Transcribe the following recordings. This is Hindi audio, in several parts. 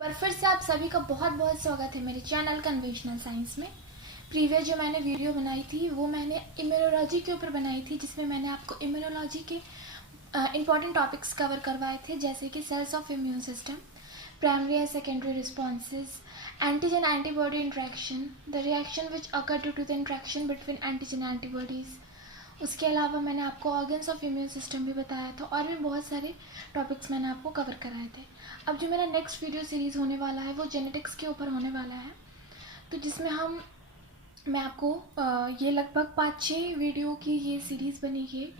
पर फिर से आप सभी का बहुत बहुत स्वागत है मेरे चैनल कन्वेंशनल साइंस में। प्रीवियस जो मैंने वीडियो बनाई थी वो मैंने इम्यूनोलॉजी के ऊपर बनाई थी, जिसमें मैंने आपको इम्यूनोलॉजी के इम्पॉर्टेंट टॉपिक्स कवर करवाए थे, जैसे कि cells of immune system, primary and secondary responses, antigen antibody interaction, the reaction which occur due to the interaction between antigen antibodies. उसके अलावा मैंने आपको ऑर्गन्स ऑफ इम्यून सिस्टम भी बताया था, और भी बहुत सारे टॉपिक्स मैंने आपको कवर कराए थे। अब जो मेरा नेक्स्ट वीडियो सीरीज़ होने वाला है वो जेनेटिक्स के ऊपर होने वाला है, तो जिसमें मैं आपको ये लगभग 5-6 वीडियो की ये सीरीज़ बनेगी एक।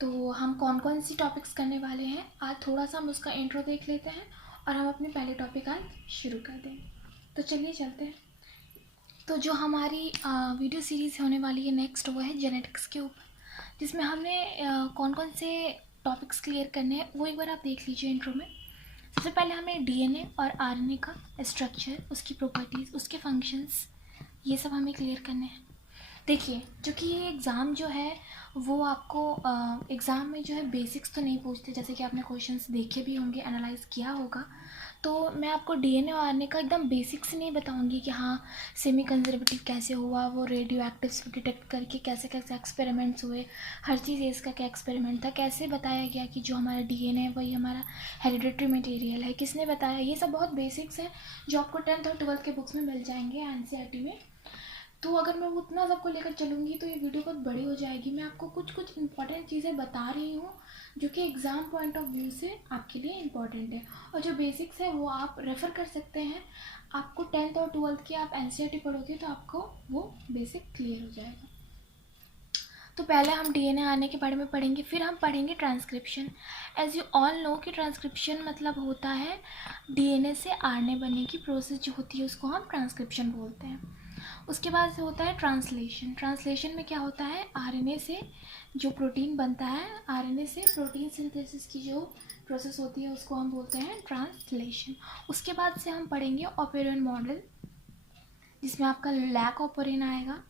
तो हम कौन कौन सी टॉपिक्स करने वाले हैं आज, थोड़ा सा हम उसका इंट्रो देख लेते हैं और हम अपनी पहले टॉपिक आज शुरू कर देंगे। तो चलिए चलते हैं। तो जो हमारी वीडियो सीरीज़ होने वाली है नेक्स्ट, वो है जेनेटिक्स के ऊपर, जिसमें हमने कौन कौन से टॉपिक्स क्लियर करने हैं वो एक बार आप देख लीजिए इंट्रो में। सबसे पहले हमें डीएनए और आरएनए का स्ट्रक्चर, उसकी प्रॉपर्टीज़, उसके फंक्शंस, ये सब हमें क्लियर करने हैं। देखिए, जो कि ये एग्ज़ाम जो है वो आपको एग्ज़ाम में जो है बेसिक्स तो नहीं पूछते, जैसे कि आपने क्वेश्चंस देखे भी होंगे, एनालाइज किया होगा। तो मैं आपको डीएनए और आरएनए का एकदम बेसिक्स नहीं बताऊंगी कि हाँ सेमी कंजर्वेटिव कैसे हुआ, वो रेडियो एक्टिव्स को डिटेक्ट करके कैसे कैसे एक्सपेरिमेंट्स हुए, हर चीज़ इसका क्या एक्सपेरिमेंट था, कैसे बताया गया कि जो हमारा डीएनए है वही हमारा हेरिडिटरी मटेरियल है, किसने बताया, ये सब बहुत बेसिक्स हैं जो आपको 10th और 12th के बुक्स में मिल जाएंगे एनसीईआरटी में। तो अगर मैं उतना सबको लेकर चलूँगी तो ये वीडियो बहुत बड़ी हो जाएगी। मैं आपको कुछ कुछ इंपॉर्टेंट चीज़ें बता रही हूँ जो कि एग्ज़ाम पॉइंट ऑफ व्यू से आपके लिए इम्पॉर्टेंट है, और जो बेसिक्स है वो आप रेफ़र कर सकते हैं। आपको 10th और 12th की आप एनसीईआरटी पढ़ोगे तो आपको वो बेसिक क्लियर हो जाएगा। तो पहले हम डीएनए आने के बारे में पढ़ेंगे, फिर हम पढ़ेंगे transcription. As you all know कि ट्रांसक्रिप्शन मतलब होता है डीएनए से आरएनए बनने की प्रोसेस जो होती है उसको हम ट्रांसक्रिप्शन बोलते हैं। उसके बाद से होता है ट्रांसलेशन। ट्रांसलेशन में क्या होता है, आरएनए से जो प्रोटीन बनता है, आरएनए से प्रोटीन सिंथेसिस की जो प्रोसेस होती है उसको हम बोलते हैं ट्रांसलेशन। उसके बाद से हम पढ़ेंगे ऑपेरियन मॉडल, जिसमें आपका लैक ऑपेरियन आएगा,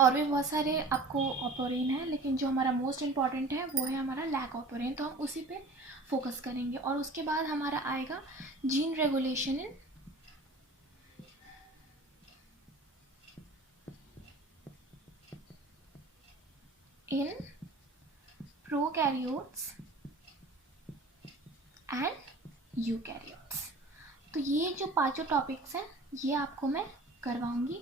और भी बहुत सारे आपको ऑपेरियन है, लेकिन जो हमारा मोस्ट इम्पॉर्टेंट है वो है हमारा लैक ऑपेरियन, तो हम उसी पे फोकस करेंगे। और उसके बाद हमारा आएगा gene regulation in prokaryotes and eukaryotes. तो ये जो पांचों टॉपिक्स हैं ये आपको मैं करवाऊंगी।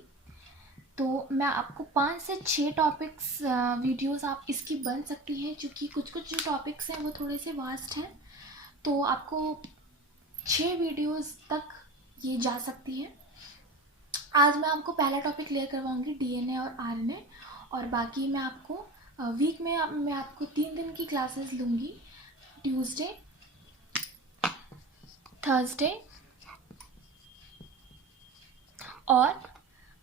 तो मैं आपको 5 से 6 टॉपिक्स वीडियोस आप इसकी बन सकती हैं, क्योंकि कुछ कुछ जो टॉपिक्स हैं वो थोड़े से वास्ट हैं, तो आपको 6 वीडियोस तक ये जा सकती है। आज मैं आपको पहला टॉपिक क्लियर करवाऊंगी डीएनए और आरएनए, और बाकी मैं आपको वीक में मैं आपको 3 दिन की क्लासेस लूँगी, ट्यूसडे, थर्सडे और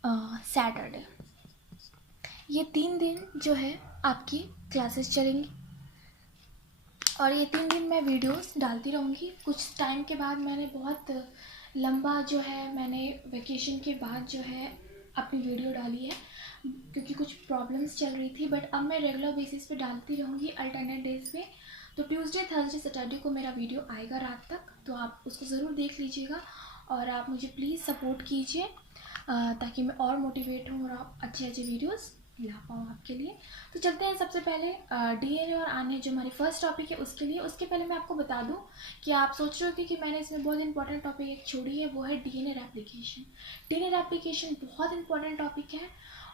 सैटरडे। ये 3 दिन जो है आपकी क्लासेस चलेंगी, और ये 3 दिन मैं वीडियोस डालती रहूँगी। कुछ टाइम के बाद मैंने बहुत लंबा जो है मैंने वेकेशन के बाद जो है अपनी वीडियो डाली है, क्योंकि कुछ प्रॉब्लम्स चल रही थी, बट अब मैं रेगुलर बेसिस पे डालती रहूँगी अल्टरनेट डेज पे। तो ट्यूसडे, थर्सडे, सैटरडे को मेरा वीडियो आएगा रात तक, तो आप उसको ज़रूर देख लीजिएगा, और आप मुझे प्लीज़ सपोर्ट कीजिए ताकि मैं और मोटिवेट हूँ और आप अच्छे अच्छे वीडियोस ला पाऊँ आपके लिए। तो चलते हैं सबसे पहले डीएनए और आरएनए जो हमारी फर्स्ट टॉपिक है उसके लिए। उसके पहले मैं आपको बता दूं कि आप सोच रहे हो कि मैंने इसमें बहुत इंपॉर्टेंट टॉपिक एक छोड़ी है, वो है डीएनए रेप्लिकेशन। डीएनए रेप्लिकेशन बहुत इंपॉर्टेंट टॉपिक है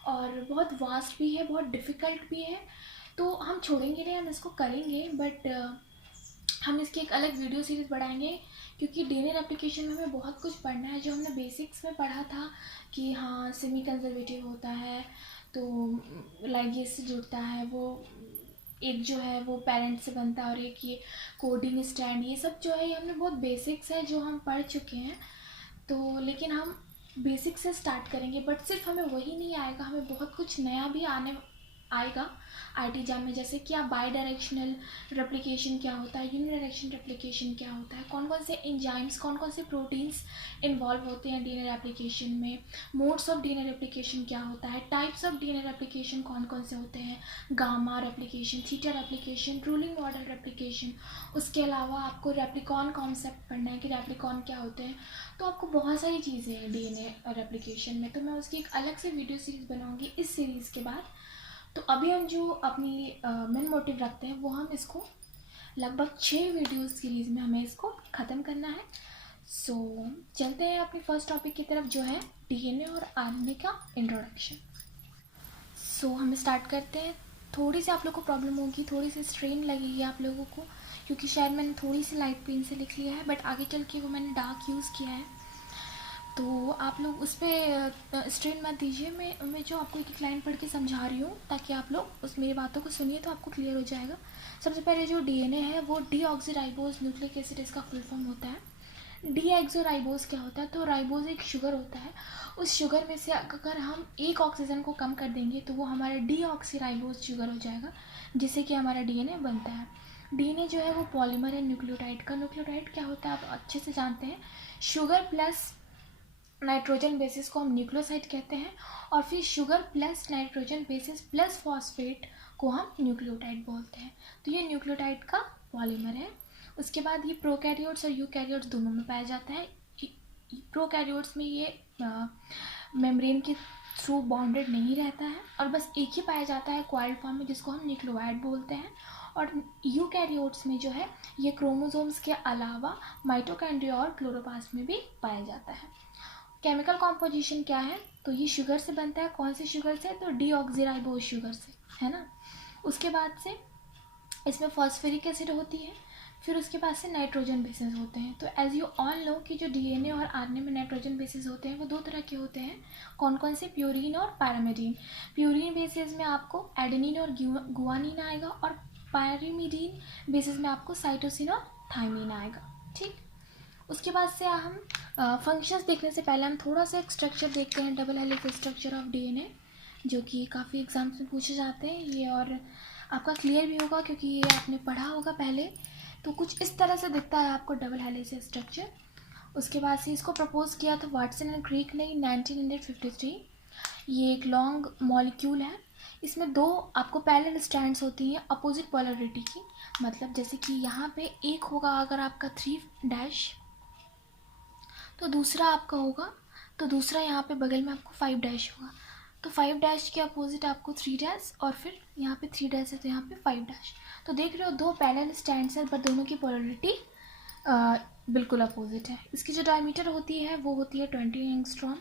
और बहुत वास्ट भी है, बहुत डिफ़िकल्ट भी है, तो हम छोड़ेंगे नहीं, हम इसको करेंगे, बट हम इसकी एक अलग वीडियो सीरीज़ बढ़ाएंगे, क्योंकि डीएनए रेप्लिकेशन में हमें बहुत कुछ पढ़ना है। जो हमने बेसिक्स में पढ़ा था कि हाँ सेमी कंजर्वेटिव होता है, तो लाइगेज से जुड़ता है, वो एक जो है वो पेरेंट से बनता है, और एक ये कोडिंग स्टैंड, ये सब जो है ये हमने बहुत बेसिक्स है जो हम पढ़ चुके हैं। तो लेकिन हम बेसिक से स्टार्ट करेंगे, बट सिर्फ हमें वही नहीं आएगा, हमें बहुत कुछ नया भी आने आएगा आईटी एग्जाम में, जैसे कि आप बाई डायरेक्शनल रेप्लिकेशन क्या होता है, यूनिडायरेक्शनल रेप्लिकेशन क्या होता है, कौन कौन से एंजाइम्स, कौन कौन से प्रोटीन्स इन्वॉल्व होते हैं डीएनए रेप्लिकेशन में, मोड्स ऑफ डीएनए रेप्लिकेशन क्या होता है, टाइप्स ऑफ डीएनए रेप्लिकेशन कौन कौन से होते हैं, gamma replication, theta replication, ruling model replication. उसके अलावा आपको रेप्लिकॉन कॉन्सेप्ट पढ़ना है कि रेप्लिकॉन क्या होते हैं। तो आपको बहुत सारी चीज़ें हैं डीएनए रेप्लिकेशन में, तो मैं उसकी एक अलग से वीडियो सीरीज़ बनाऊंगी इस सीरीज़ के बाद। तो अभी हम जो अपनी मेन मोटिव रखते हैं वो हम इसको लगभग 6 वीडियोस सीरीज़ में हमें इसको ख़त्म करना है। सो चलते हैं अपनी फर्स्ट टॉपिक की तरफ, जो है डीएनए और आरएनए का इंट्रोडक्शन। सो हम स्टार्ट करते हैं। थोड़ी सी आप लोग को प्रॉब्लम होगी, थोड़ी सी स्ट्रेन लगेगी आप लोगों को, क्योंकि शायद मैंने थोड़ी सी लाइट पेन से लिख लिया है, बट आगे चल के वो मैंने डार्क यूज़ किया है, तो आप लोग उस पर स्ट्रेन मत दीजिए। मैं जो आपको एक लाइन पढ़ के समझा रही हूँ, ताकि आप लोग उस मेरी बातों को सुनिए तो आपको क्लियर हो जाएगा। सबसे पहले जो डीएनए है वो डीऑक्सीराइबोज न्यूक्लिक एसिड इसका फुल फॉर्म होता है। डीऑक्सीराइबोज क्या होता है, तो राइबोज एक शुगर होता है, उस शुगर में से अगर हम एक ऑक्सीजन को कम कर देंगे तो वो हमारा डीऑक्सीराइबोज शुगर हो जाएगा, जिससे कि हमारा डीएनए बनता है। डीएनए जो है वो पॉलीमर है न्यूक्लियोटाइड का। न्यूक्लियोटाइड क्या होता है आप अच्छे से जानते हैं, शुगर प्लस नाइट्रोजन बेसिस को हम न्यूक्लियोसाइड कहते हैं, और फिर sugar plus nitrogen bases plus phosphate को हम न्यूक्लियोटाइड बोलते हैं। तो ये न्यूक्लियोटाइड का पॉलीमर है। उसके बाद ये प्रोकैरियोट्स और यूकैरियोट्स दोनों में पाया जाता है। प्रोकैरियोट्स में ये मेम्ब्रेन के थ्रू बॉन्डेड नहीं रहता है, और बस एक ही पाया जाता है क्वाइल्ड फॉर्म में, जिसको हम न्यूक्लियोइड बोलते हैं। और यूकैरियोट्स में जो है ये क्रोमोसोम्स के अलावा माइटोकॉन्ड्रिया और क्लोरोप्लास्ट में भी पाया जाता है। केमिकल कॉम्पोजिशन क्या है, तो ये शुगर से बनता है। कौन से शुगर से, तो डीऑक्सीराइबोज शुगर से, है ना। उसके बाद से इसमें फॉस्फेरिक एसिड होती है, फिर उसके बाद से नाइट्रोजन बेसिस होते हैं। तो एज यू ऑल नो कि जो डीएनए और आरएनए में नाइट्रोजन बेसिस होते हैं वो 2 तरह के होते हैं। कौन कौन से, प्यूरीन और पैरामिडीन। प्यूरीन बेसिस में आपको एडेनिन और गुआनिन आएगा, और पैरामिडीन बेसिस में आपको साइटोसिन और थायमिन आएगा। ठीक, उसके बाद से हम फंक्शंस देखने से पहले हम थोड़ा सा एक स्ट्रक्चर देखते हैं, double helix structure of DNA, जो कि काफ़ी एग्जाम्स में पूछे जाते हैं ये, और आपका क्लियर भी होगा क्योंकि ये आपने पढ़ा होगा पहले। तो कुछ इस तरह से दिखता है आपको डबल हेलिक्स स्ट्रक्चर। उसके बाद से इसको प्रपोज किया था वाटसन एंड क्रिक ने 1953। ये एक लॉन्ग मॉलिक्यूल है, इसमें 2 आपको पैरेलल स्ट्रैंड्स होती हैं अपोजिट पोलरिटी की। मतलब जैसे कि यहाँ पे एक होगा अगर आपका 3' तो दूसरा आपका होगा, तो दूसरा यहाँ पे बगल में आपको 5' होगा। तो 5' के अपोजिट आपको 3' और फिर यहाँ पे 3' है तो यहाँ पे 5'। तो देख रहे हो 2 पैरेलल स्टैंड्स हैं, पर दोनों की पोलरिटी बिल्कुल अपोजिट है। इसकी जो डायमीटर होती है वो होती है 20 एंगस्ट्रॉम।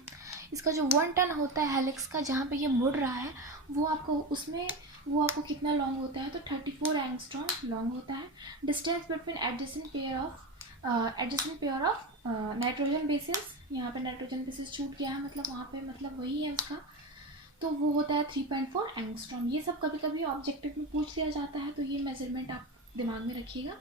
इसका जो 1 टन होता है हेलिक्स का, जहाँ पे ये मुड़ रहा है, वो आपको कितना लॉन्ग होता है, तो 34 एंगस्ट्रॉम लॉन्ग होता है। Distance between adjacent pair of nitrogen bases, यहाँ पे नाइट्रोजन बेसिस छूट गया है, मतलब वहाँ पे मतलब वही है उसका, तो वो होता है 3.4 एंगस्ट्रॉम। ये सब कभी कभी ऑब्जेक्टिव में पूछ लिया जाता है, तो ये मेजरमेंट आप दिमाग में रखिएगा।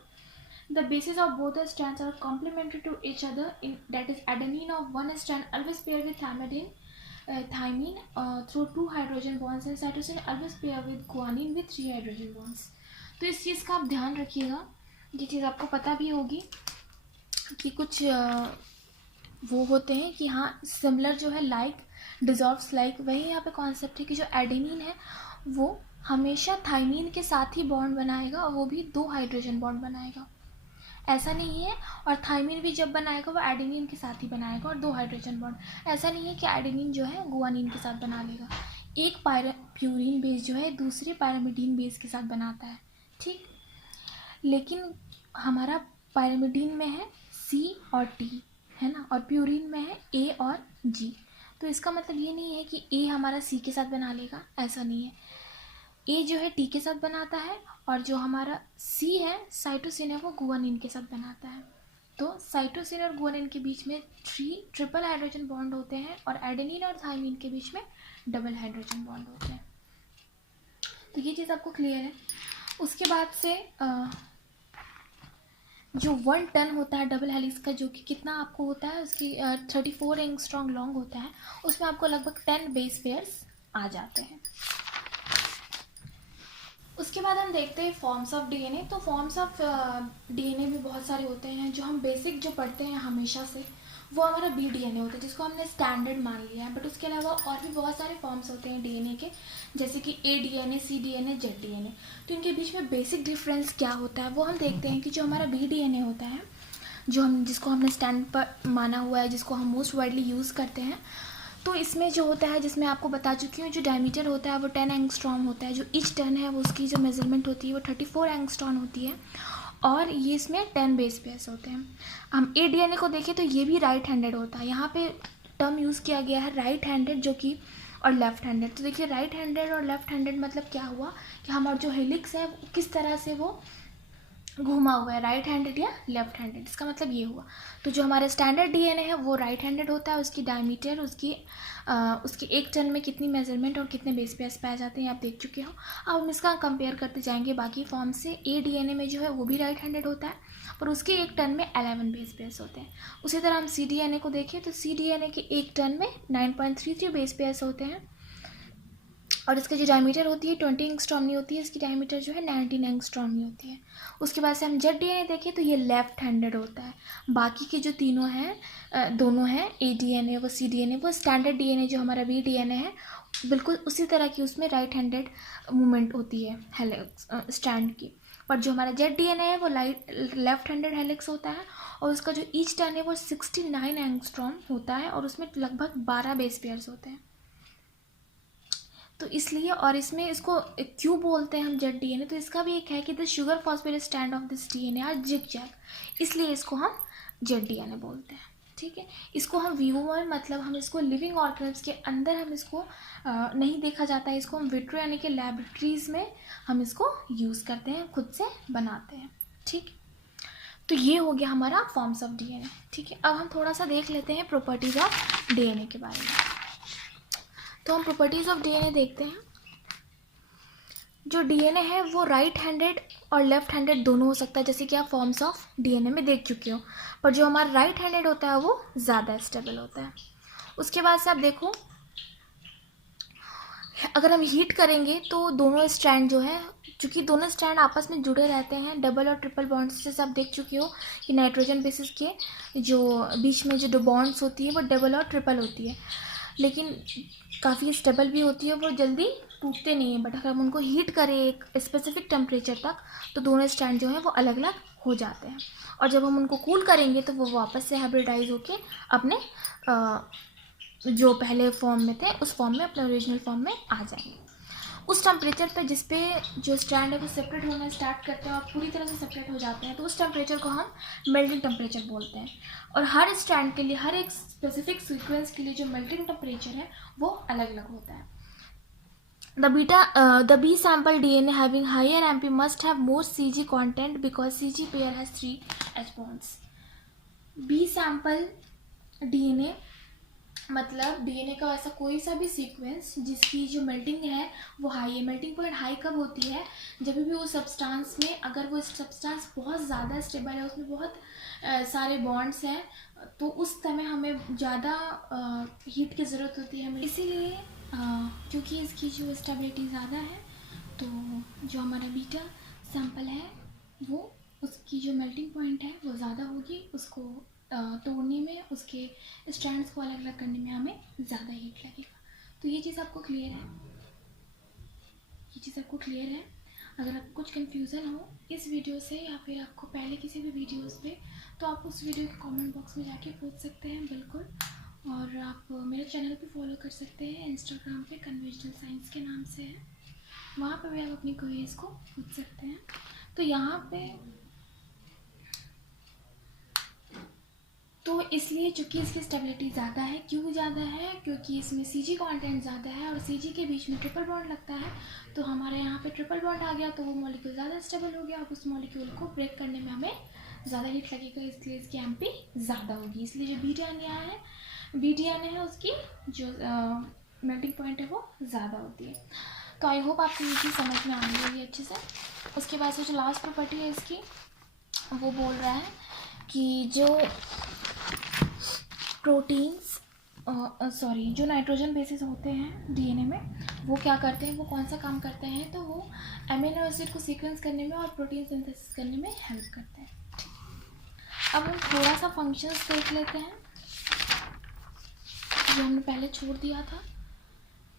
The bases of both the strands are complementary to each other, that is adenine of one strand always pair with thymine through 2 hydrogen bonds, and cytosine always pair with guanine with 3 hydrogen bonds. तो इस चीज़ का आप ध्यान रखिएगा। ये चीज़ आपको पता भी होगी कि कुछ वो होते हैं कि हाँ सिमिलर जो है, लाइक डिजॉल्व्स लाइक, वही यहाँ पे कॉन्सेप्ट है कि जो एडेनिन है वो हमेशा थाइमीन के साथ ही बॉन्ड बनाएगा, और वो भी 2 हाइड्रोजन बॉन्ड बनाएगा, ऐसा नहीं है। और थाइमिन भी जब बनाएगा वो एडेनिन के साथ ही बनाएगा, और 2 हाइड्रोजन बॉन्ड। ऐसा नहीं है कि एडेनिन जो है गुआनिन के साथ बना लेगा। एक प्यूरिन बेस जो है दूसरे पैरामिडीन बेस के साथ बनाता है, ठीक। लेकिन हमारा पैरामिडीन में है C और T, है ना, और प्यूरिन में है A और G। तो इसका मतलब ये नहीं है कि A हमारा C के साथ बना लेगा, ऐसा नहीं है। A जो है T के साथ बनाता है, और जो हमारा C है साइटोसिन है वो गुआनिन के साथ बनाता है। तो साइटोसिन और गुआनिन के बीच में 3 ट्रिपल हाइड्रोजन बॉन्ड होते हैं, और एडेनिन और थाइमिन के बीच में डबल हाइड्रोजन बॉन्ड होते हैं। तो ये चीज़ आपको क्लियर है। उसके बाद से जो 1 टन होता है डबल हेलिक्स का, जो कि कितना आपको होता है, उसकी 34 एंगस्ट्रॉम लॉन्ग होता है, उसमें आपको लगभग 10 बेस पेयर्स आ जाते हैं। उसके बाद हम देखते हैं फॉर्म्स ऑफ डीएनए। तो फॉर्म्स ऑफ डीएनए भी बहुत सारे होते हैं। जो हम बेसिक जो पढ़ते हैं हमेशा से, वो हमारा बी डीएनए होता है, जिसको हमने स्टैंडर्ड मान लिया है। बट उसके अलावा और भी बहुत सारे फॉर्म्स होते हैं डीएनए के, जैसे कि ए डीएनए, सी डीएनए, जेड डीएनए। तो इनके बीच में बेसिक डिफरेंस क्या होता है वो हम देखते हैं कि जो हमारा बी डीएनए होता है, जिसको हमने स्टैंड पर माना हुआ है, जिसको हम मोस्ट वाइडली यूज़ करते हैं, तो इसमें जो होता है, जिसमें आपको बता चुकी हूँ, जो डायमीटर होता है वो 10 एंगस्ट्रॉम होता है। जो ईच टन है वो उसकी जो मेजरमेंट होती है वो 34 एंगस्ट्रॉम होती है, और ये इसमें 10 बेस पेयर्स होते हैं। हम ए डीएनए को देखें तो ये भी राइट हैंडेड होता है। यहाँ पे टर्म यूज़ किया गया है राइट हैंडेड जो कि, और लेफ्ट हैंडेड। तो देखिए राइट हैंडेड और लेफ्ट हैंडेड मतलब क्या हुआ कि हमारा जो हेलिक्स है वो किस तरह से वो घुमा हुआ है, राइट हैंडेड या लेफ्ट हैंडेड, इसका मतलब ये हुआ। तो जो हमारा स्टैंडर्ड डीएनए है वो राइट हैंडेड होता है। उसकी डायमीटर, उसकी एक टन में कितनी मेजरमेंट और कितने बेस पेयर्स पाए जाते हैं आप देख चुके हो। अब हम इसका कंपेयर करते जाएंगे बाकी फॉर्म से। ए डीएनए में जो है वो भी राइट हैंडेड होता है, पर उसके एक टन में 11 बेस पेयर्स होते हैं। उसी तरह हम सी डीएनए को देखें तो सी डीएनए के एक टन में 9.33 बेस पेयर्स होते हैं, और इसकी जो डायमीटर होती है 20 एंगस्ट्रॉम नहीं होती है, इसकी डायमीटर जो है 19 एंगस्ट्रॉम नहीं होती है। उसके बाद से हम जेड डीएनए देखें तो ये लेफ्ट हैंडेड होता है। बाकी के जो तीनों हैं, दोनों हैं, ए डीएनए व सी डीएनए, वो स्टैंडर्ड डीएनए जो हमारा बी डीएनए है बिल्कुल उसी तरह की उसमें राइट हैंडेड मूवमेंट होती है हेलिक्स स्ट्रैंड की। पर जो हमारा जेड डीएनए है वो लेफ्ट हैंडेड हेलिक्स होता है, और उसका जो ईच टर्न है वो 69 एंगस्ट्रॉम होता है, और उसमें लगभग 12 बेस पेयर्स होते हैं। तो इसलिए, और इसमें इसको क्यों बोलते हैं हम जेड डीएनए, तो इसका भी एक है कि the sugar phosphate stand of this DNA are zigzag, इसलिए इसको हम जेड डीएनए बोलते हैं। ठीक है, इसको हम वीवोवर, मतलब हम इसको लिविंग ऑर्गेनिम्स के अंदर हम इसको नहीं देखा जाता है, इसको हम विट्रो यानी कि लैबोरेटरीज में हम इसको यूज़ करते हैं, खुद से बनाते हैं। ठीक, तो ये हो गया हमारा फॉर्म्स ऑफ डीएनए। ठीक है, अब हम थोड़ा सा देख लेते हैं प्रॉपर्टीज ऑफ डीएनए के बारे में। तो हम प्रॉपर्टीज ऑफ डीएनए देखते हैं। जो डीएनए है वो राइट हैंडेड और लेफ्ट हैंडेड दोनों हो सकता है, जैसे कि आप फॉर्म्स ऑफ डीएनए में देख चुके हो, पर जो हमारा राइट हैंडेड होता है वो ज़्यादा स्टेबल होता है। उसके बाद से आप देखो, अगर हम हीट करेंगे तो दोनों स्ट्रैंड जो है, चूँकि दोनों स्ट्रैंड आपस में जुड़े रहते हैं डबल और ट्रिपल बॉन्ड्स, जैसे आप देख चुके हो कि नाइट्रोजन बेसिस के जो बीच में जो बॉन्ड्स होती है वो डबल और ट्रिपल होती है, लेकिन काफ़ी स्टेबल भी होती है, वो जल्दी टूटते नहीं हैं। बट अगर हम उनको हीट करें एक स्पेसिफिक टेम्परेचर तक तो दोनों स्ट्रैंड जो है वो अलग अलग हो जाते हैं, और जब हम उनको कूल करेंगे तो वो वापस से हाइब्रिडाइज होके अपने जो पहले फॉर्म में थे उस फॉर्म में, अपने ओरिजिनल फॉर्म में आ जाएंगे। उस टेम्परेचर पे जिस पे जो स्ट्रैंड है वो सेपरेट होना स्टार्ट करते हैं और पूरी तरह से सेपरेट हो जाते हैं, तो उस टेम्परेचर को हम मेल्टिंग टेम्परेचर बोलते हैं। और हर स्ट्रैंड के लिए, हर एक स्पेसिफिक सीक्वेंस के लिए जो मेल्टिंग टेम्परेचर है वो अलग अलग होता है। The B sample DNA having higher MP must have more CG content because CG pair has 3 H bonds. B sample DNA मतलब डीएनए का ऐसा कोई सा भी सीक्वेंस जिसकी जो मेल्टिंग है वो हाई है। मेल्टिंग पॉइंट हाई कब होती है, जब भी वो सब्सटेंस में, अगर वो सब्सटेंस बहुत ज़्यादा स्टेबल है, उसमें बहुत सारे बॉन्ड्स हैं, तो उस समय हमें ज़्यादा हीट की ज़रूरत होती है। इसीलिए क्योंकि इसकी जो स्टेबिलिटी ज़्यादा है, तो जो हमारा बीटा सैंपल है वो, उसकी जो मेल्टिंग पॉइंट है वो ज़्यादा होगी, उसको तोड़ने में, उसके स्ट्रैंड्स को अलग अलग करने में हमें ज़्यादा हीट लगेगा। तो ये चीज़ आपको क्लियर है, ये चीज़ आपको क्लियर है। अगर आपको कुछ कन्फ्यूज़न हो इस वीडियो से या फिर आपको पहले किसी भी वीडियोस पे, तो आप उस वीडियो के कमेंट बॉक्स में जाके पूछ सकते हैं बिल्कुल। और आप मेरे चैनल पे फॉलो कर सकते हैं, इंस्टाग्राम पे कन्वेंशनल साइंस के नाम से है, वहाँ पे भी आप अपनी क्वेरीज को पूछ सकते हैं। तो यहाँ पे तो इसलिए चूँकि इसकी स्टेबिलिटी ज़्यादा है, क्यों ज़्यादा है, क्योंकि इसमें सीजी कंटेंट ज़्यादा है और सीजी के बीच में ट्रिपल बॉन्ड लगता है, तो हमारे यहाँ पे ट्रिपल बॉन्ड आ गया तो वो मॉलिक्यूल ज़्यादा स्टेबल हो गया। अब उस मॉलिक्यूल को ब्रेक करने में हमें ज़्यादा हीट लगेगा, इसलिए इसकी एमपी ज़्यादा होगी। इसलिए जो बी डीएनए है उसकी जो मेल्टिंग पॉइंट है वो ज़्यादा होती है। तो आई होप आपको ये चीज़ समझ में आ रही होगी अच्छे से। उसके बाद से जो लास्ट प्रॉपर्टी है इसकी, वो बोल रहा है कि जो प्रोटीन्स जो नाइट्रोजन बेसिस होते हैं डीएनए में, वो क्या करते हैं, वो कौन सा काम करते हैं, तो वो अमीनो एसिड को सीक्वेंस करने में और प्रोटीन सिंथेसिस करने में हेल्प करते हैं। अब हम थोड़ा सा फंक्शंस देख लेते हैं जो हमने पहले छोड़ दिया था।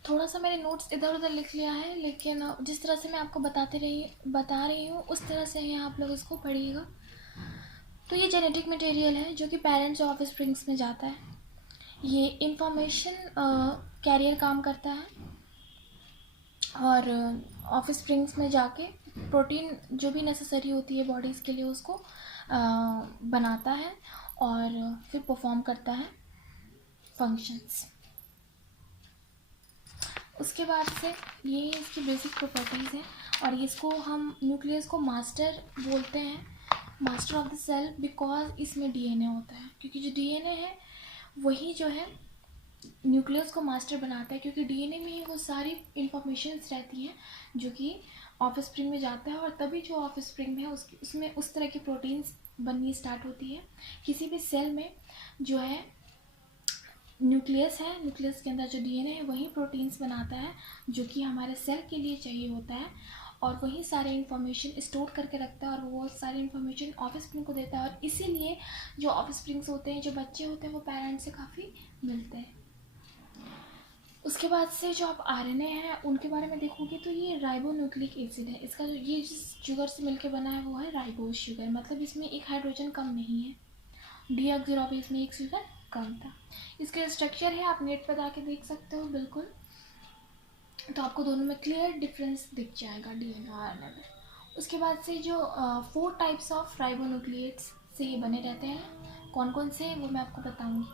थोड़ा सा मैंने नोट्स इधर उधर लिख लिया है, लेकिन जिस तरह से मैं आपको बता रही हूँ उस तरह से ही आप लोग इसको पढ़िएगा। तो ये जेनेटिक मटेरियल है जो कि पेरेंट्स ऑफ स्प्रिंग्स में जाता है। ये इंफॉर्मेशन कैरियर काम करता है और ऑफ स्प्रिंग्स में जाके प्रोटीन जो भी नेसेसरी होती है बॉडीज़ के लिए उसको बनाता है और फिर परफॉर्म करता है फंक्शंस। उसके बाद से ये इसकी बेसिक प्रॉपर्टीज़ हैं और इसको हम न्यूक्लियस को मास्टर बोलते हैं, master of the cell, because इसमें डीएनए होता है, क्योंकि जो डीएनए है वही जो है न्यूक्लियस को मास्टर बनाता है, क्योंकि डीएनए में ही वो सारी इंफॉर्मेशंस रहती हैं जो कि ऑफ स्प्रिंग में जाता है और तभी जो ऑफ स्प्रिंग में है उसमें उस तरह की प्रोटीन्स बननी स्टार्ट होती है। किसी भी सेल में जो है न्यूक्लियस है, न्यूक्लियस के अंदर जो डीएनए है वही प्रोटीन्स बनाता है जो कि हमारे सेल के लिए चाहिए होता है और वही सारे इन्फॉर्मेशन स्टोर करके रखता है और वो सारी इन्फॉर्मेशन ऑफ स्प्रिंग को देता है। और इसीलिए जो ऑफ स्प्रिंग्स होते हैं, जो बच्चे होते हैं, वो पेरेंट्स से काफ़ी मिलते हैं। उसके बाद से जो आप आरएनए हैं उनके बारे में देखोगे तो ये राइबोन्यूक्लिक एसिड है। इसका जो ये जिस शुगर से मिलकर बना है वो है राइबोज शुगर, मतलब इसमें एक हाइड्रोजन कम नहीं है, डीऑक्सीराइबोज इसमें एक शुगर कम था। इसका स्ट्रक्चर है, आप नेट पर जाके देख सकते हो बिल्कुल, तो आपको दोनों में क्लियर डिफरेंस दिख जाएगा डीएनए और आरएनए में। उसके बाद से जो 4 टाइप्स ऑफ राइबोन्यूक्लिएट्स से ये बने रहते हैं, कौन कौन से वो मैं आपको बताऊंगी।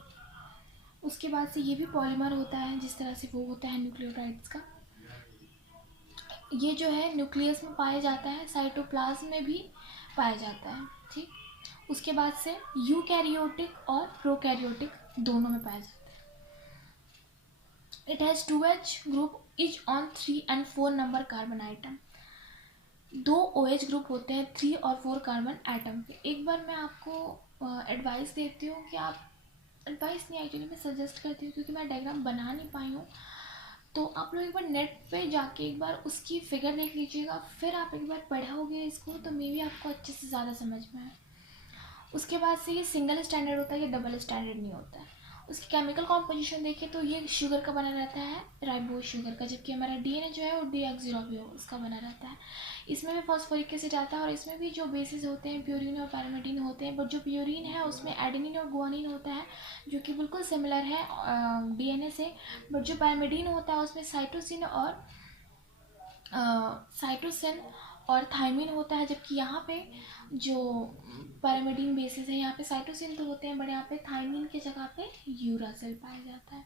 उसके बाद से ये भी पॉलीमर होता है जिस तरह से वो होता है न्यूक्लियोटाइड्स का। ये जो है न्यूक्लियस में पाया जाता है, साइटोप्लाज्म में भी पाया जाता है, ठीक। उसके बाद से यूकैरियोटिक और प्रोकैरियोटिक दोनों में पाया जाता है। It has 2H group etch on 3 and 4 number carbon atom. 2 OH group होते हैं 3 और 4 कार्बन आइटम पे। एक बार मैं आपको एडवाइस देती हूँ कि आप, एडवाइस नहीं एक्चुअली मैं सजेस्ट करती हूँ क्योंकि मैं डायग्राम बना नहीं पाई हूँ, तो आप लोग एक बार नेट पे जाके एक बार उसकी फिगर देख लीजिएगा, फिर आप एक बार पढ़ोगे इसको तो मे भी आपको अच्छे से ज़्यादा समझ में आए। उसके बाद से ये सिंगल स्टैंडर्ड होता है, ये डबल स्टैंडर्ड नहीं होता है। उसकी केमिकल कॉम्पोजिशन देखिए तो ये शुगर का बना रहता है, राइबोज शुगर का, जबकि हमारा डीएनए जो है वो डीऑक्सीराइबोज उसका बना रहता है। इसमें भी फॉस्फोरिक एसिड आता है और इसमें भी जो बेसिस होते हैं प्यूरिन और पैरामीडिन होते हैं, बट जो प्यूरिन है उसमें एडेनिन और गुआनिन होता है जो कि बिल्कुल सिमिलर है डीएनए से, बट जो पैरामीडिन होता है उसमें साइटोसिन और थायमिन होता है, जबकि यहाँ पे जो पैरामीडिन बेसिस है यहाँ पे साइटोसिन तो होते हैं बट यहाँ पे थायमिन की जगह पे यूरासिल पाया जाता है,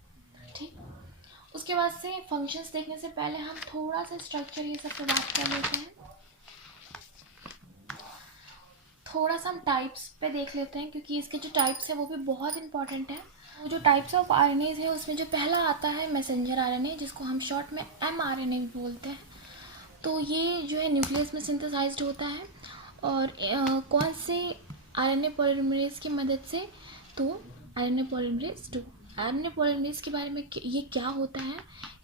ठीक। उसके बाद से फंक्शंस देखने से पहले हम थोड़ा सा स्ट्रक्चर ये सब पे बात कर लेते हैं। थोड़ा सा हम टाइप्स पे देख लेते हैं क्योंकि इसके जो टाइप्स है वो भी बहुत इंपॉर्टेंट है। वो जो टाइप्स ऑफ आरएनएज है उसमें जो पहला आता है मैसेंजर आरएनए, जिसको हम शॉर्ट में mRNA भी बोलते हैं। तो ये जो है न्यूक्लियस में सिंथेसाइज्ड होता है और कौन से आरएनए पॉलीमरेज की मदद से, तो आरएनए पॉलीमरेज 2। आरएनए पॉलीमरेज के बारे में ये क्या होता है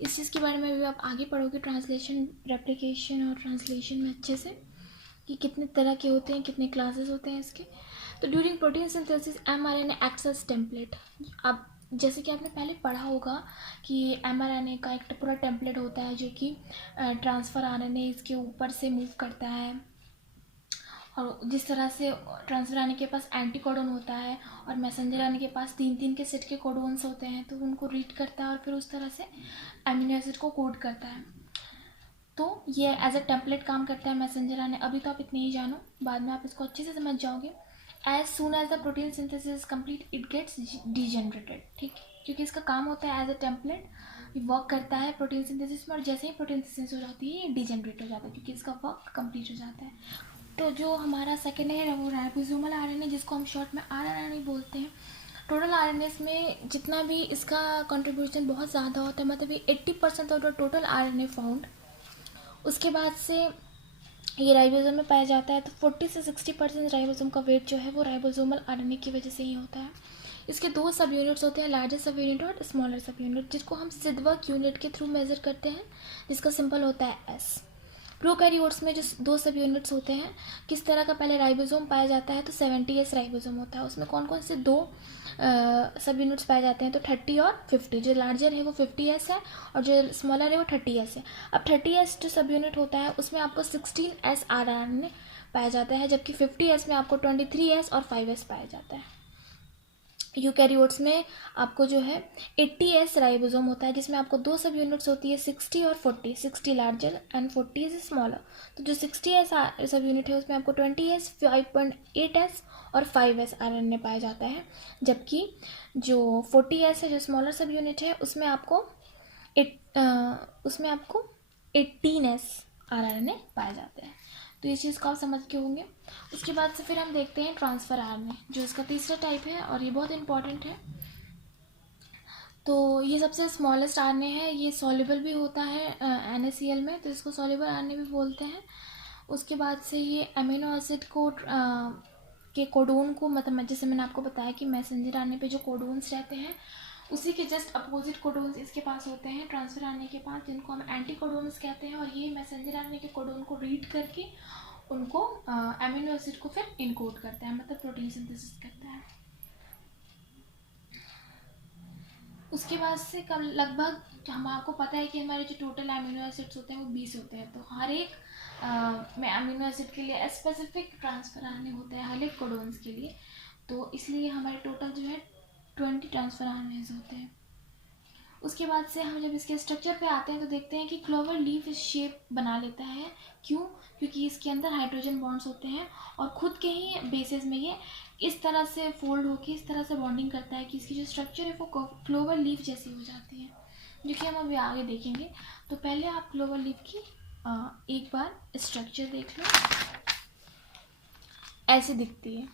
इस चीज़ के बारे में भी आप आगे पढ़ोगे ट्रांसलेशन, रेप्लिकेशन और ट्रांसलेशन में अच्छे से, कि कितने तरह के होते हैं, कितने क्लासेस होते हैं इसके। तो during protein synthesis mRNA acts as template. अब जैसे कि आपने पहले पढ़ा होगा कि mRNA का एक पूरा टेम्पलेट होता है जो कि ट्रांसफ़र आरएनए इसके ऊपर से मूव करता है, और जिस तरह से ट्रांसफर आने के पास एंटीकोडन होता है और मैसेंजर आने के पास 3 के सेट के कोडोन्स होते हैं, तो उनको रीड करता है और फिर उस तरह से अमीनो एसिड को कोड करता है। तो ये एज अ टेम्पलेट काम करता है मैसेंजर आने। अभी तो आप इतने ही जानो, बाद में आप इसको अच्छे से समझ जाओगे। As soon as the protein synthesis complete it gets degenerated, ठीक, क्योंकि इसका काम होता है एज अ टेम्पलेट, वर्क करता है प्रोटीन सिंथेसिस में, और जैसे ही प्रोटीन सिंथेसिस हो जाती है ये डीजेनरेट हो जाता है क्योंकि इसका वर्क कंप्लीट हो जाता है। तो जो हमारा सेकेंड है वो राइबोसोमल आरएनए, जिसको हम शॉर्ट में आरएनए बोलते हैं। टोटल आरएनए में जितना भी इसका कंट्रीब्यूशन बहुत ज़्यादा होता है, मतलब ये 80% of the total RNA found. उसके बाद से ये राइबोसोम में पाया जाता है, तो 40 से 60% राइबोसोम का वेट जो है वो राइबोसोमल आरएनए की वजह से ही होता है। इसके दो सब यूनिट्स होते हैं, लार्जर सब यूनिट और स्मॉलर सब यूनिट, जिसको हम सिदवर्क यूनिट के थ्रू मेजर करते हैं, जिसका सिंबल होता है एस। प्रोकैरियोट्स में जो दो सब यूनिट्स होते हैं, किस तरह का पहले राइबोसोम पाया जाता है, तो 70S राइबोसोम होता है। उसमें कौन कौन से दो सब यूनिट्स पाए जाते हैं, तो 30 और 50। जो लार्जर है वो 50S है और जो स्मॉलर है वो 30S है। अब 30S जो सब यूनिट होता है उसमें आपको 16S RNA पाया जाता है, जबकि 50S में आपको 23S और 5S पाया जाता है। यूकैरियोट्स में आपको जो है 80S राइबोसोम होता है, जिसमें आपको दो सब यूनिट्स होती है, 60 और 40, 60 लार्जर एंड 40 इज स्मॉलर। तो जो 60S सब यूनिट है उसमें आपको 20S, 5.8S और 5S RNA पाया जाता है, जबकि जो 40S है जो स्मॉलर सब यूनिट है उसमें आपको 18S RNA पाए जाते हैं। तो ये चीज़ को आप समझ के होंगे। उसके बाद से फिर हम देखते हैं ट्रांसफ़र RNA, जो इसका तीसरा टाइप है और ये बहुत इंपॉर्टेंट है। तो ये सबसे स्मॉलेस्ट RNA है, ये सॉल्युबल भी होता है NaCl में, तो इसको सॉल्युबल RNA भी बोलते हैं। उसके बाद से ये अमीनो एसिड को के कोडोन को, मतलब जैसे मैंने आपको बताया कि मैसेंजर RNA पे जो कोडोन्स रहते हैं उसी के जस्ट अपोजिट कोडोन्स इसके पास होते हैं ट्रांसफर RNA के पास, जिनको हम एंटी कोडोन्स कहते हैं। और ये मैसेंजर RNA के कोडोन को रीड करके उनको अमीनो एसिड को फिर इनकोड करता है, मतलब प्रोटीन सिंथेसिस करता है। उसके बाद से कम लगभग हम आपको पता है कि हमारे जो टोटल अमीनो एसिड्स होते हैं वो 20 होते हैं। तो हर एक में अमीनो एसिड के लिए स्पेसिफिक ट्रांसफर RNA होता है, हर एक कोडोन्स के लिए। तो इसलिए हमारे टोटल जो है 20 ट्रांसफर RNAs होते हैं। उसके बाद से हम जब इसके स्ट्रक्चर पे आते हैं तो देखते हैं कि क्लोवर लीफ इस शेप बना लेता है। क्यों? क्योंकि इसके अंदर हाइड्रोजन बॉन्ड्स होते हैं और खुद के ही बेसिस में ये इस तरह से फोल्ड होकर इस तरह से बॉन्डिंग करता है कि इसकी जो स्ट्रक्चर है वो क्लोवर लीफ जैसी हो जाती है, जो कि हम अभी आगे देखेंगे। तो पहले आप क्लोवर लीफ की एक बार स्ट्रक्चर देख लो, ऐसे दिखती है,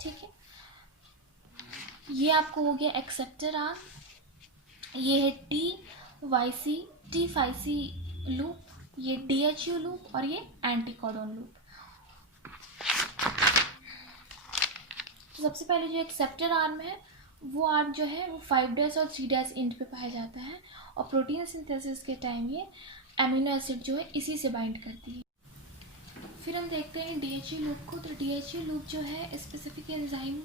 ठीक है। ये आपको हो गया एक्सेप्टर आर्म, ये है टी फाइव सी लूप, ये DHU लूप और ये एंटीकोडोन लूप। तो सबसे पहले जो एक्सेप्टर आर्म है वो आर्म जो है वो 5' और 3' एंड पे पाया जाता है और प्रोटीन सिंथेसिस के टाइम ये अमीनो एसिड जो है इसी से बाइंड करती है। फिर हम देखते हैं DHU लूप को। तो DHU लूप जो है specific enzyme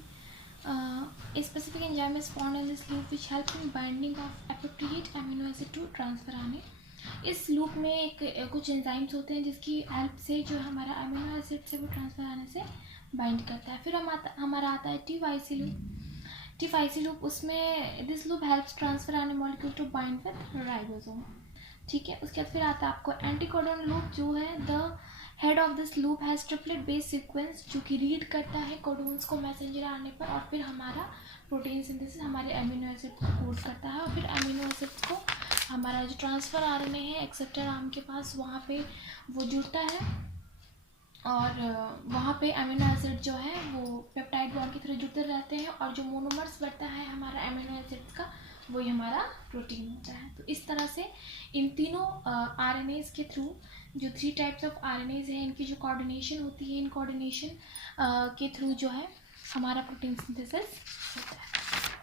is found in this loop which help in binding of appropriate amino acid to transfer RNA। इस लूप में कुछ एंजाइम्स होते हैं जिसकी हेल्प से जो हमारा अमीनो एसिड से वो ट्रांसफर आने से बाइंड करता है। फिर हमारा आता है T5C लूप। उसमें this loop helps transfer RNA molecule to bind with ribosome, ठीक है। उसके बाद फिर आता है आपको एंटीकोडोन लूप, जो है the head of this loop has triplet base sequence, जो कि रीड करता है कोडोन्स को मैसेंजर आने पर और फिर हमारा प्रोटीन सिंथेसिस हमारे अमीनो एसिड को कोड करता है और फिर अमीनो एसिड को हमारा जो ट्रांसफ़र RNA है एक्सेप्टर आर्म के पास वहाँ पे वो जुड़ता है और वहाँ पे अमीनो एसिड जो है वो पेप्टाइड बॉन्ड की तरह जुड़ते रहते हैं और जो मोनोमर्स बढ़ता है हमारा अमीनो एसिड का वही हमारा प्रोटीन होता है। तो इस तरह से इन तीनों RNAs के थ्रू, जो 3 टाइप्स ऑफ RNAs हैं, इनकी जो कोऑर्डिनेशन होती है, इन कोऑर्डिनेशन के थ्रू जो है हमारा प्रोटीन सिंथेसिस होता है।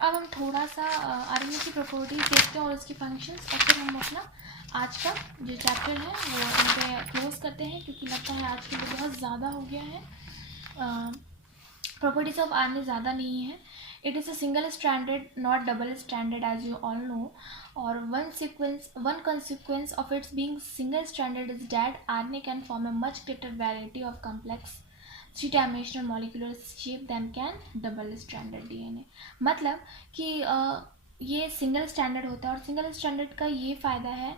अब हम थोड़ा सा RNA की प्रॉपर्टीज देखते हैं और उसके फंक्शंस, और फिर हम अपना आज का जो चैप्टर है वो इन पे क्लोज करते हैं, क्योंकि लगता है आज के लिए बहुत ज़्यादा हो गया है। प्रॉपर्टीज ऑफ RNA ज़्यादा नहीं है। It is a single stranded, not double stranded, as you all know. Or one consequence of its being single stranded is that RNA can form a much greater variety of complex 3-dimensional molecular shape than can double stranded DNA। मतलब कि ये सिंगल स्टैंडर्ड होता है और सिंगल स्टैंडर्ड का ये फ़ायदा है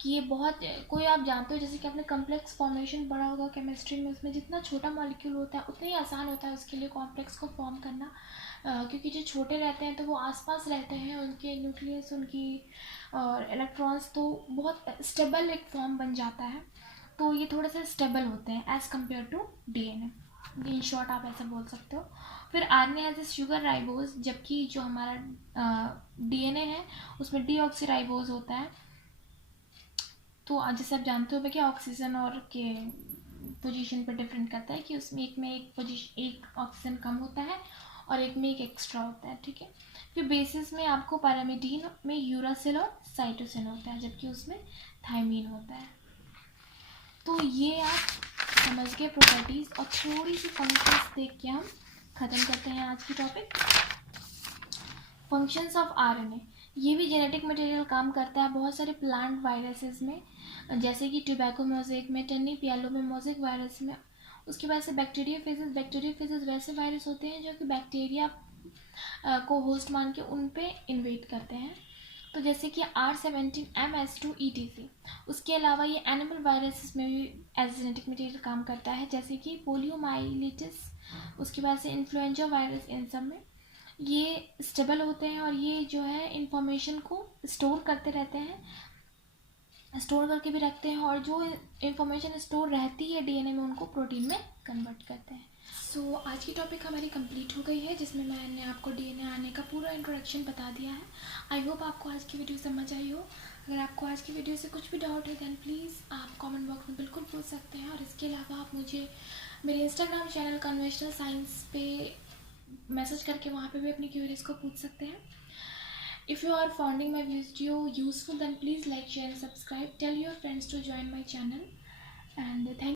कि ये बहुत, कोई आप जानते हो जैसे कि आपने कॉम्प्लेक्स फॉर्मेशन पढ़ा होगा केमिस्ट्री में, उसमें जितना छोटा मॉलिक्यूल होता है उतना ही आसान होता है उसके लिए कॉम्प्लेक्स को फॉर्म करना, क्योंकि जो छोटे रहते हैं तो वो आसपास रहते हैं, उनके न्यूक्लियस, उनकी और इलेक्ट्रॉन्स, तो बहुत स्टेबल एक फॉर्म बन जाता है। तो ये थोड़े से स्टेबल होते हैं as compare to DNA, in short आप ऐसा बोल सकते हो। फिर RNA has a sugar ribose, जबकि जो हमारा DNA है उसमें डीऑक्सीराइबोज होता है। तो जैसे आप जानते हो कि ऑक्सीजन और के पोजीशन पर डिफरेंट करता है कि उसमें एक में एक ऑक्सीजन कम होता है और एक में एक एक्स्ट्रा होता है, ठीक है। फिर बेसिस में आपको पैरामीडीन में यूरासिल और साइटोसिन होता है, जबकि उसमें थायमीन होता है। तो ये आप समझ गए प्रॉपर्टीज़, और थोड़ी सी फंक्शंस देख के हम ख़त्म करते हैं आज की टॉपिक। फंक्शंस ऑफ आरएनए, ये भी जेनेटिक मटेरियल काम करता है बहुत सारे प्लांट वायरसेस में, जैसे कि टोबैको मोज़ेक में, टेनिप येलो में, मोज़ेक वायरस में। उसके बाद से बैक्टीरियोफेजेस वैसे वायरस होते हैं जो कि बैक्टीरिया को होस्ट मान के उन पे इन्वेट करते हैं। तो जैसे कि R17MS2 ETC। उसके अलावा ये एनिमल वायरसेस में भी एज जेनेटिक मटेरियल काम करता है, जैसे कि पोलियोमाइलिटिस, उसके बाद से इन्फ्लुएंजा वायरस। इन सब में ये स्टेबल होते हैं और ये जो है इंफॉर्मेशन को स्टोर करते रहते हैं, स्टोर करके भी रखते हैं, और जो इंफॉर्मेशन स्टोर रहती है डीएनए में उनको प्रोटीन में कन्वर्ट करते हैं। सो आज की टॉपिक हमारी कंप्लीट हो गई है, जिसमें मैंने आपको डीएनए आने का पूरा इंट्रोडक्शन बता दिया है। आई होप आपको आज की वीडियो समझ आई हो। अगर आपको आज की वीडियो से कुछ भी डाउट है दैन प्लीज़ आप कमेंट बॉक्स में बिल्कुल पूछ सकते हैं, और इसके अलावा आप मुझे मेरे इंस्टाग्राम चैनल कन्वेंशनल साइंस पे मैसेज करके वहाँ पे भी अपनी क्यूरीज को पूछ सकते हैं। If you are finding my video useful, then please like, share and subscribe. Tell your friends to join my channel, and thank